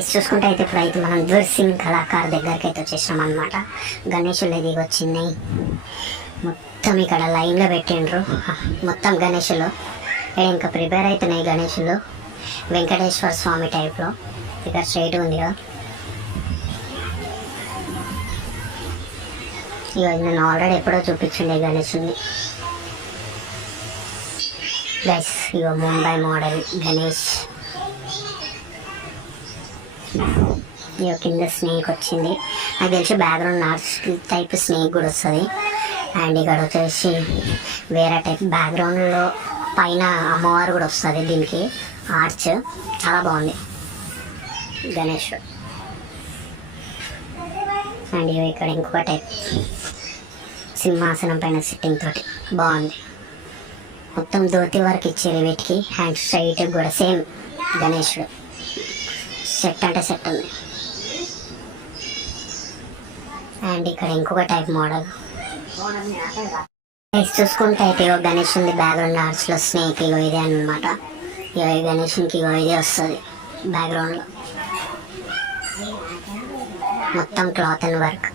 చూసుకుంటే అయితే ఇప్పుడైతే మనం దుర్సింగ్ కళాకారు దగ్గరికి అయితే వచ్చేసాం అనమాట. గణేషులు ఇది వచ్చినాయి మొత్తం ఇక్కడ లైన్లో పెట్టిండ్రు. మొత్తం గణేషులు ఇంకా ప్రిపేర్ అవుతున్నాయి. గణేషులు వెంకటేశ్వర స్వామి టైప్లో ఇక్కడ స్ట్రైట్ ఉంది కదా. ఇక నేను ఆల్రెడీ ఎప్పుడో చూపించండి గణేషుని గైస్. ఇక ముంబై మోడల్ గణేష్. ఇక కింద స్నేక్ వచ్చింది. నాకు తెలిసి బ్యాక్గ్రౌండ్ ఆర్ట్స్ టైప్ స్నేక్ కూడా వస్తుంది. అండ్ ఇక్కడ వచ్చేసి వేరే టైప్ బ్యాక్గ్రౌండ్లో పైన అమ్మవారు కూడా వస్తుంది. దీనికి ఆర్చ్ చాలా బాగుంది గణేష్. అండ్ ఇక్కడ ఇంకొక టైప్ సింహాసనం పైన సిట్టింగ్ తోటి బాగుంది. మొత్తం ధోతి వరకు ఇచ్చేది వీటికి. హ్యాండ్ స్ట్రైట్ కూడా సేమ్ గణేషుడు. సెట్ అంటే సెట్ ఉంది. అండ్ ఇక్కడ ఇంకొక టైప్ మోడల్ చూసుకుంటే అయితే ఇగో గణేష్ ఉంది బ్యాక్గ్రౌండ్ ఆర్ట్స్లో స్నేక్. ఇగో ఇదే అనమాట. ఇగో ఈ గణేష్కి ఇగో ఇదే వస్తుంది బ్యాక్గ్రౌండ్లో. మొత్తం క్లాత్ అండ్ వర్క్.